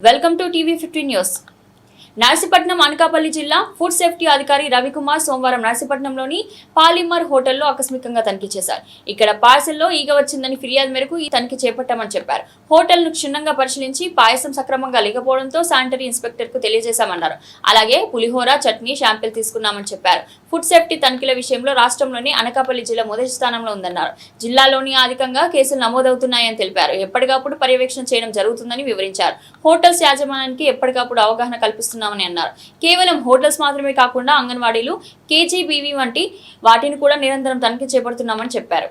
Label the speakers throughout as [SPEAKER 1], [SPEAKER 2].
[SPEAKER 1] welcome to TV fifteen news Narsipatnam Anakapalli జిల్లా food safety అధికారి రవికుమార్ సోమవారం నర్సీపట్నంలోని పాలిమర్ హోటల్లో ఆకస్మికంగా తనిఖీ చేశారు. ఇక్కడ పార్సెల్లో ఈగ వచ్చిందని ఫిర్యాదు మేరకు ఈ తనిఖీ చేపట్టామని చెప్పారు. హోటల్ను క్షుణ్ణంగా పరిశీలించి పాయసం సక్రమంగా లేకపోవడంతో శానిటరీ ఇన్స్పెక్టర్కు తెలియజేశామన్నారు. అలాగే పులిహోర చట్నీ షాంపిల్ తీసుకున్నామని చెప్పారు. ఫుడ్ సేఫ్టీ తనిఖీల విషయంలో రాష్ట్రంలోని అనకాపల్లి జిల్లా మొదటి స్థానంలో ఉందన్నారు. జిల్లాలోని అధికంగా కేసులు నమోదవుతున్నాయని తెలిపారు. ఎప్పటికప్పుడు పర్యవేక్షణ చేయడం జరుగుతుందని వివరించారు. హోటల్స్ యాజమాన్యానికి ఎప్పటికప్పుడు అవగాహన చేస్తున్నామని అన్నారు. కేవలం హోటల్స్ మాత్రమే కాకుండా అంగన్వాడీలు కేజీబీవీ వంటి వాటిని కూడా నిరంతరం తనిఖీ చేపడుతున్నామని చెప్పారు.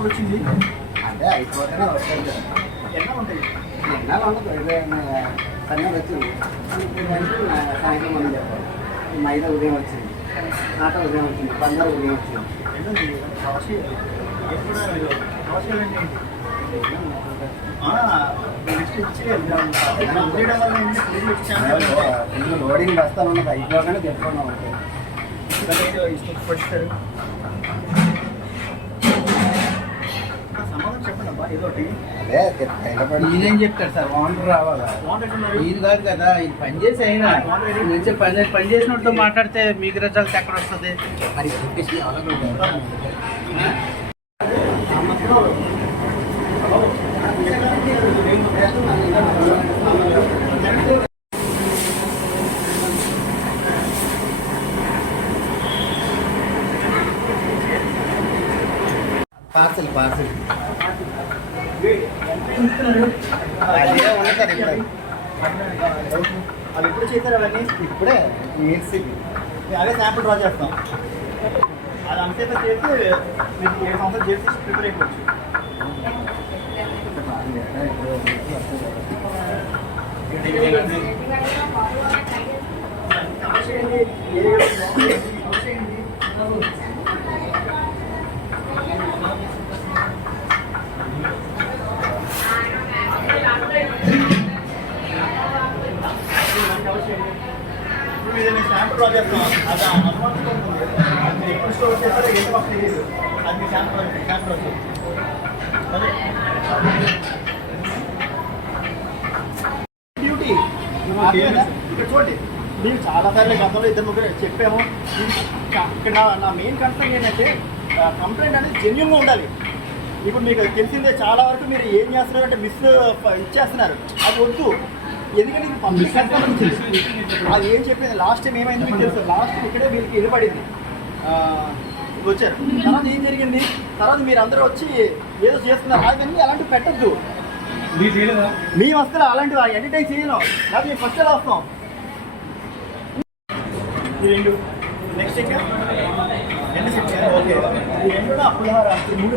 [SPEAKER 2] ఎప్పుడు వచ్చింది
[SPEAKER 3] అంటే అయిపోతేనే వస్తుంది
[SPEAKER 2] ఎన్నో ఉంటాయి.
[SPEAKER 3] ఉండదు. వచ్చింది. సాయంత్రం మనం చెప్పాలి మైదా ఉదయం వచ్చింది. ఆట ఉదయం వచ్చింది. బంగారు ఉదయం వచ్చింది. లోడింగ్ బస్తాలు ఉన్నది అయిపోగానే చెప్పుకున్నాం అంటే
[SPEAKER 2] ఇష్టం
[SPEAKER 4] ఈయనేం చెప్తాడు సార్? ఓనర్ రావాలా? ఈయన కాదు కదా ఈయన పని చేసి అయినా నుంచి పని పని చేసినట్టు మాట్లాడితే మీకు రిజల్ట్ ఎక్కడ వస్తుంది?
[SPEAKER 3] మరి చెప్పేసి పార్సల్ పార్సల్. అదే ఇక్కడ
[SPEAKER 2] అవి ఎప్పుడు చేశారు అవన్నీ?
[SPEAKER 3] ఇప్పుడే మిక్సీ
[SPEAKER 2] అదే శాంపుల్ డ్రా చేస్తాం. అది అంతసేపు చేసి మీకు ఏ సంవత్సరం చేసి ప్రిపేర్ అయిపోవచ్చు. ఇప్పుడు ప్రాజెక్ట్ అది అనుమతి అది మీరు ఎప్పుడు స్టోర్ చేస్తారో ఏంటో మాకు తెలియదు అది మీ శాంపుల్ శాంపుల్ డ్రా అదే డ్యూటీ ఇక్కడ చూడండి మేము చాలాసార్లు గతంలో ఇద్దరు ముగ్గురు చెప్పాము ఇక్కడ నా మెయిన్ కన్సర్న్ ఏంటంటే కంప్లైంట్ అనేది జెన్యున్గా ఉండాలి ఇప్పుడు మీకు తెలిసిందే చాలా వరకు మీరు ఏం చేస్తున్నారు అంటే మిస్ ఇచ్చేస్తున్నారు అది వద్దు ఎందుకంటే పబ్లిక్ అది ఏం చెప్పింది? లాస్ట్ టైం ఏమైంది మీకు తెలుసు? లాస్ట్ ఇక్కడే వీళ్ళకి వినపడింది ఆ, వచ్చారు. తర్వాత ఏం జరిగింది? తర్వాత మీరు అందరూ వచ్చి ఏదో చేస్తున్నారు అవన్నీ అలాంటివి పెట్టద్దు. మేము వస్తే అలాంటివి టైం చేయను. లేకపోతే మేము ఫస్ట్ ఎలా వస్తాం నెక్స్ట్ రెండు. చెప్పారు ఓకే రెండు అప్పుడు మూడు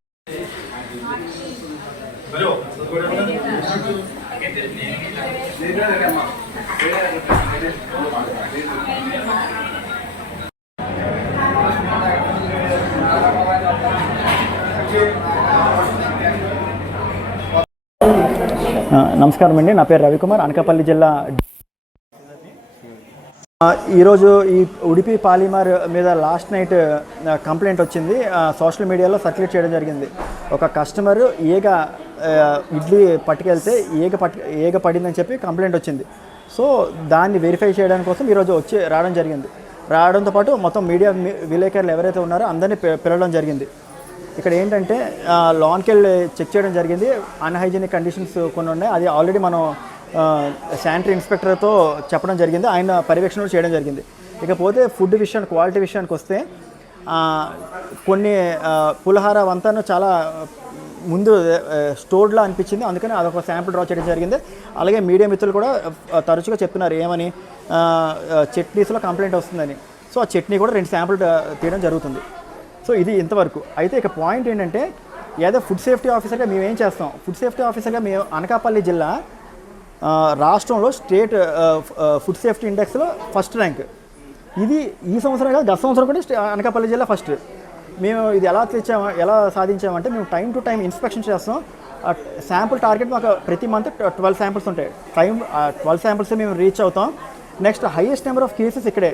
[SPEAKER 2] నమస్కారం అండి. నా పేరు రవికుమార్ అనకాపల్లి జిల్లా ఈరోజు ఈ ఉడిపి పాలిమర్ మీద లాస్ట్ నైట్ కంప్లైంట్ వచ్చింది. సోషల్ మీడియాలో సర్క్యులేట్ చేయడం జరిగింది. ఒక కస్టమర్ ఏగ ఇడ్లీ పట్టుకెళ్తే ఏగ పట్టు ఏగ పడిందని చెప్పి కంప్లైంట్ వచ్చింది. సో దాన్ని వెరిఫై చేయడానికి కోసం ఈరోజు వచ్చి రావడం జరిగింది. రావడంతో పాటు మొత్తం మీడియా విలేకరులు ఎవరైతే ఉన్నారో అందరినీ పిలవడం జరిగింది. ఇక్కడ ఏంటంటే లాన్కి వెళ్ళి చెక్ చేయడం జరిగింది. అన్హైజీనిక్ కండిషన్స్ కొన్ని ఉన్నాయి. అది ఆల్రెడీ మనం శానిటరీ ఇన్స్పెక్టర్తో చెప్పడం జరిగింది. ఆయన పర్యవేక్షణ చేయడం జరిగింది. ఇకపోతే ఫుడ్ విషయానికి క్వాలిటీ విషయానికి వస్తే కొన్ని పులిహార వంతను చాలా ముందు స్టోర్డ్లా అనిపించింది. అందుకని అదొక శాంపుల్ డ్రా చేయడం జరిగింది. అలాగే మీడియా మిత్రులు కూడా తరచుగా చెప్తున్నారు ఏమని? చట్నీస్లో కంప్లైంట్ వస్తుందని. సో ఆ చట్నీ కూడా రెండు శాంపుల్ తీయడం జరుగుతుంది. సో ఇది ఇంతవరకు. అయితే ఇక పాయింట్ ఏంటంటే ఏదో ఫుడ్ సేఫ్టీ ఆఫీసర్గా మేము ఏం చేస్తాం? ఫుడ్ సేఫ్టీ ఆఫీసర్గా మేము అనకాపల్లి జిల్లా రాష్ట్రంలో స్టేట్ ఫుడ్ సేఫ్టీ ఇండెక్స్లో ఫస్ట్ ర్యాంక్. ఇది ఈ సంవత్సరం కాదు గత సంవత్సరం కూడా స్టే- అనకాపల్లి జిల్లా ఫస్ట్. మేము ఇది ఎలా తెచ్చాము ఎలా సాధించామంటే మేము టైం టు టైం ఇన్స్పెక్షన్ చేస్తాం. శాంపుల్ టార్గెట్ మాకు ప్రతి మంత్ ట్వెల్వ్ శాంపుల్స్ ఉంటాయి. టైం ట్వెల్వ్ శాంపుల్స్ మేము రీచ్ అవుతాం. Next highest number of cases ఇక్కడే.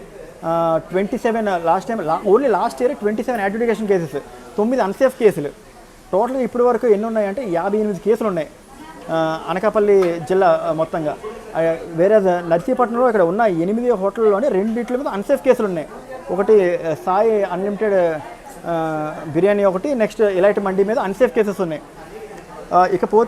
[SPEAKER 2] Twenty seven last time only last year twenty seven adjudication cases. తొమ్మిది అన్సేఫ్ కేసులు. టోటల్గా ఇప్పటి వరకు ఎన్ని ఉన్నాయంటే యాభై ఎనిమిది కేసులు ఉన్నాయి. అనకాపల్లి జిల్లా మొత్తంగా. వేరే నర్సీపట్నంలో ఇక్కడ ఉన్న ఎనిమిది హోటల్లోనే రెండిట్ల మీద అన్సేఫ్ కేసులు ఉన్నాయి. ఒకటి సాయి అన్లిమిటెడ్ బిర్యానీ ఒకటి నెక్స్ట్ ఇలాంటి మండి మీద అన్సేఫ్ కేసెస్ ఉన్నాయి. ఆ, ఇకపోతే